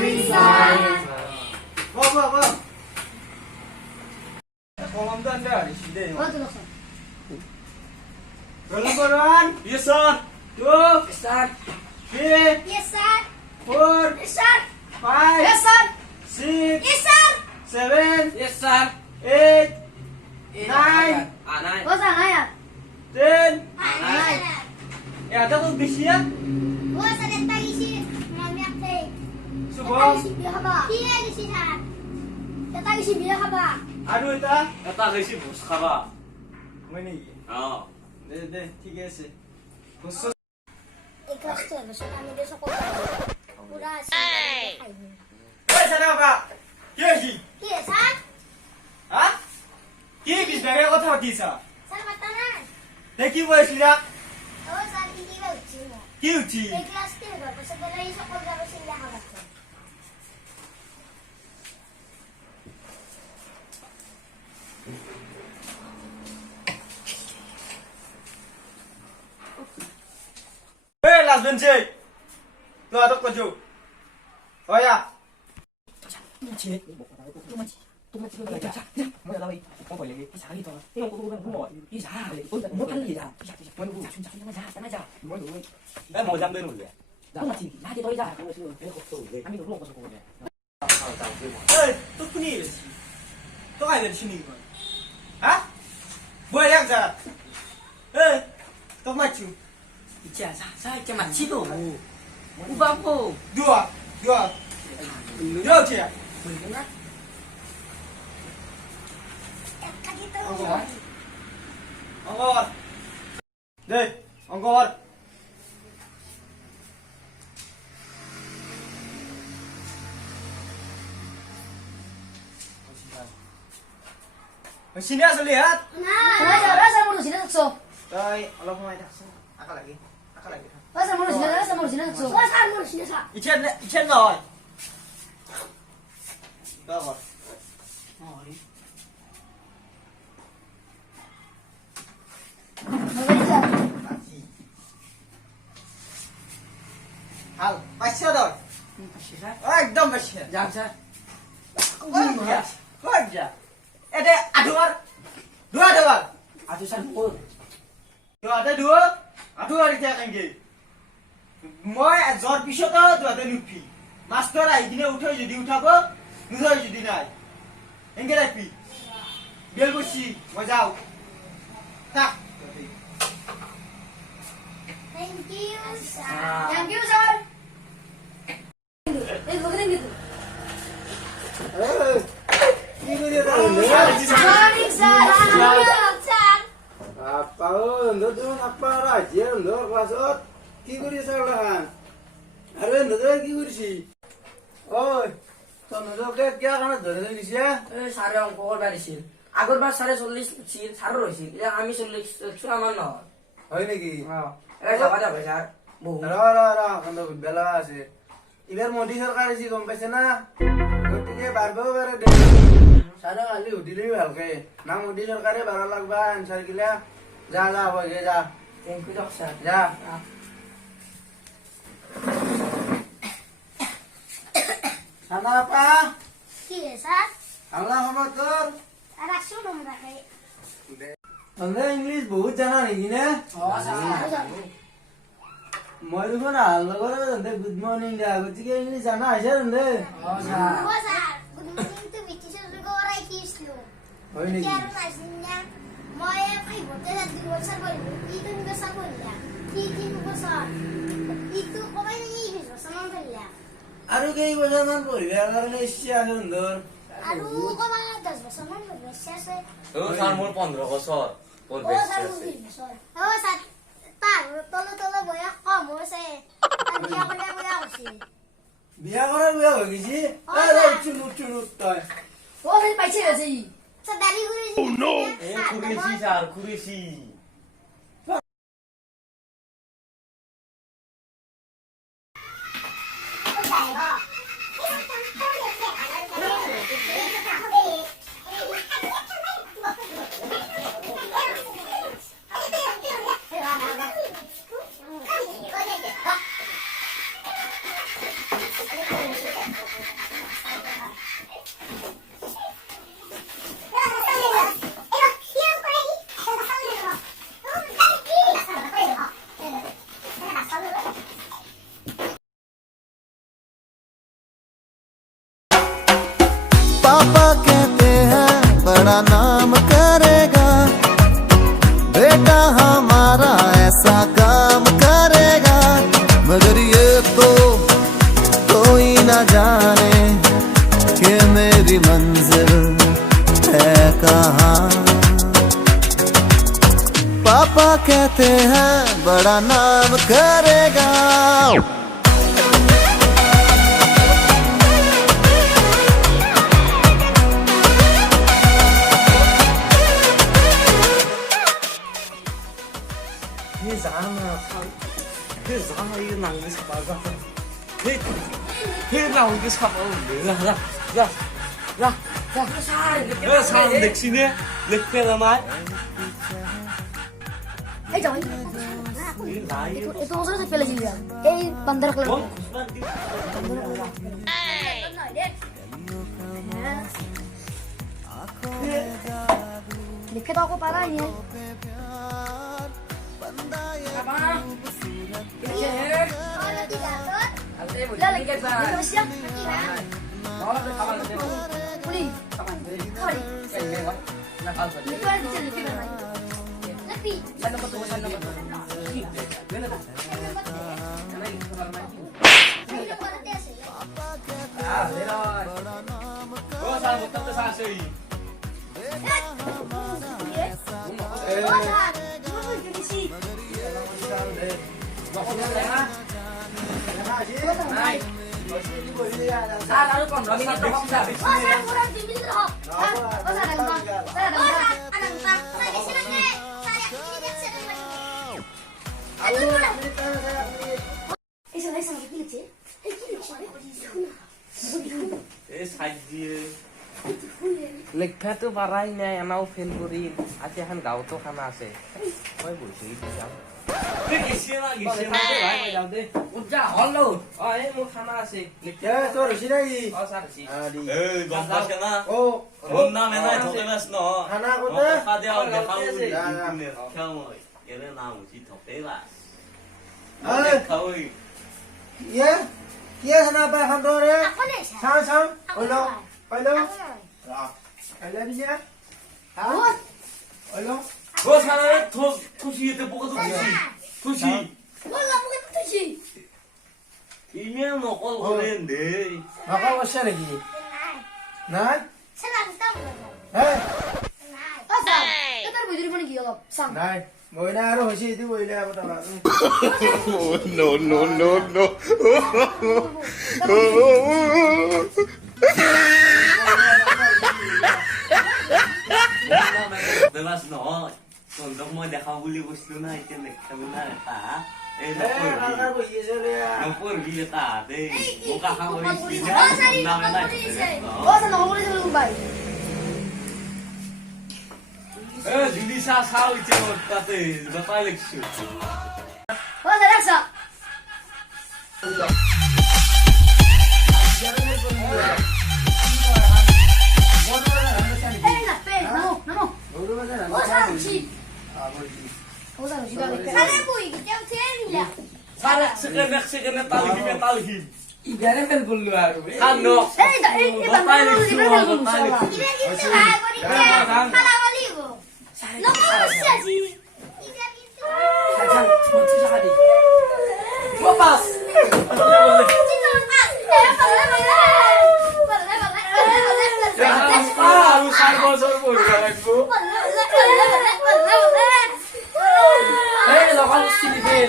Pingsan. Bawa. Kolom tuh Anda di sini. Oh, tuh. Roll. Yes, sir. 2. Start. 3. Yes, sir. 4. Yes, sir. 5. Yes, sir. 6. Yes, sir. 7. Yes, sir. 8. 9. 9. What's that, Naya? 10. Naya. Ya, ada tuh bisinya. What's that? Tadi sih, namanya apa? Subong. Iya di sini. Tadi sih bilang apa? Aduh itu. Kata kasi bos ka ba? Ini. Oo. Deh, tiga sih. Khusus. Ikhlas tuh, besok kami besok kota. Udah sih. sana Pak. Kiai. Iya, sah. Hah? Kiai bisa dari kota Disa. Selamat tangan. Neki boleh siap. Oh, saat ini lo cuma. Kiuci. Ikhlas tuh, besok dari sekolah harus indah apa? Las benci. Lo ada kerja. Oh ya. Mau jam bên rồi. Tuh kuni sih. Tuh ada di sini. Hah? Boleh yang sana. Tuh maju. Saya cuma cido. Ubah po. Dua aja. Angkor. Deh, angkor. Sini asal lihat. Rasa mau sini so. Tay, Allah mau ada. Akal lagi. Rasa mau sini so. Rasa mau sini sa. Ichen rồi. Đâu rồi? Hal, başla rồi. Ekdom başla. Jam sa. Kerja. Ada dua. Atusan po. Ada dua. Aduh ada yang lagi. Moi zor pisau tu ada lupi. Master ai dini utai jadi utapa, nuzai jadi nai. Enggak lepi. Biar bersih, wajau. Tak. Thank you, sir. Thank you, sir. Begini gitu. Ini dia dah. Morning, sir. Sir. Apa tuh apa raja kelasot ki guri salahan are ki guri si oi ke kya kana ধরে দিছি সারে অঙ্ক করবার দিছিল আগর বার সারে 40 ছিল সারে রইছিল এটা আমি 40 চুরা মান ন হয় নাকি এটা যাবা যাবে স্যার বহু রা কন্দ বেলা আছে এবার মোদি সরকার এসে গম পাইছে না গতিকে বারবার বারে দে সারা খালি উঠিলেই ভালকে না মোদি সরকারে বাড়া লাগবা আনসার গিলা যা বগে যা থ্যাংক ইউ স্যার যা সানা আপা কি স্যার? আল্লাহ রহমত কর আর শুনুন রাখে। তোমরা ইংলিশ বহুত জানা নাকি না ও স্যার মই দেখোন আল্লাহ করে গুড মর্নিং দা গতিকে ইংলিশ জানা আছে রে ও স্যার ও স্যার, গুড মর্নিং তো বিটিশ গরাই কিসলো। হয় নাকি কেন নাইছিনা? মই ফাই বতে যা 2 বছর বলবো। ই তুমি বেসা কইলা। কি 3 বছর। ই তো কমাই নি 20 বছর মান কইলা। আৰু কেই বছৰ মান পঢ়িবা কাৰণে ইচ্ছা আছে সুন্দৰ আৰু কমা 10 বছর মান বলবো শেষে। ও স্যার মোর 15 বছর ও স্যার 20 বছর। ও স্যার তার তলো বয়স কম হইছে। আর বিয়া করলে বয়া হইছে। বিয়া কৰা বিয়া হৈ গৈছি আৰে চুনুত তই ও আমি পাইছে আছে ই। স্যার দাড়ি করে ও নো এ কুরেছি স্যার কুরেছি है बड़ा नाम करेगा। हे जा ना हे जा 이거 나오게 잡아가 हे 나오게 잡아 야야야야 야 사람 넥시네 렉페라마 Eh jangan. Itu maksudnya saya pilih juga. Bandar kelapa. Dikit aku parahnya. Apa? Udah lagi terus ya. Oh, kapan sih? Boleh. Kapan sih? Boleh. Nakal ba? Itu ada di lebih banyak. Lebih. Sana ba to? Sana ba to? Gana to. Sana yung kamar man. Ayun ko na test. Ah, pero 어 사람 못 탔다 사세요 Nay. Sa lalu kon lagi ni to sa. 에 사이디에 লেখা তো পাৰাই নাই এনাও fail কৰি আজি এখন গাঁৱতো খানা আছে মই বহি যাম 기시나 라이 যাও দে Uja hollow. অ এই মোৰ খানা আছে 야, 또 러시나이. অ ছাৰ আছে 아디. 에이 건파잖아 오, 뭔나 맨날 저기라서 너 하나거든. 가디야 야, 야. 형 얘네 나오지 더 빼라 아이. 가오이 예? kia sana apa handore? Sang sang. Olo. Olo. Ada di sini. Olo. 그 사람의 토시에 때 뭐가 토시 이면 먹고 그랬는데 Maka wasya lagi. Nah, eh, nah, mau ini harus sih itu mau ini apa tahu? No no no no. 내가 너 너무 내가 울리고 싶나 이제 내가 다 Eh, kakak bu iya sih ya. Ngepur gitu tadi. Muka kamu di sini. Judi sao itu tadi bapak leksu. Baru mana? Salah sekenak talhim. Ibarat kan bulu aru. Ano? Bapak leksu. Sajang mochi sakali. Wapas. Harus sorbo bu. Eh, lokal silipin.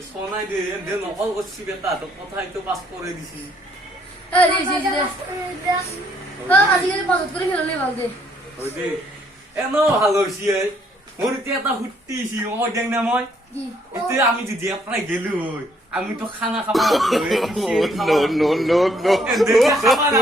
손아이들 내 너하고 집에다 너 포타이 또 파스포르 디시. 어디? 에너 할로시에. 우리 때다 훗티시 어장 나모이. itu আমি যদি আপনার গেলু আমি তো খানা খাবার No no no no. খাবার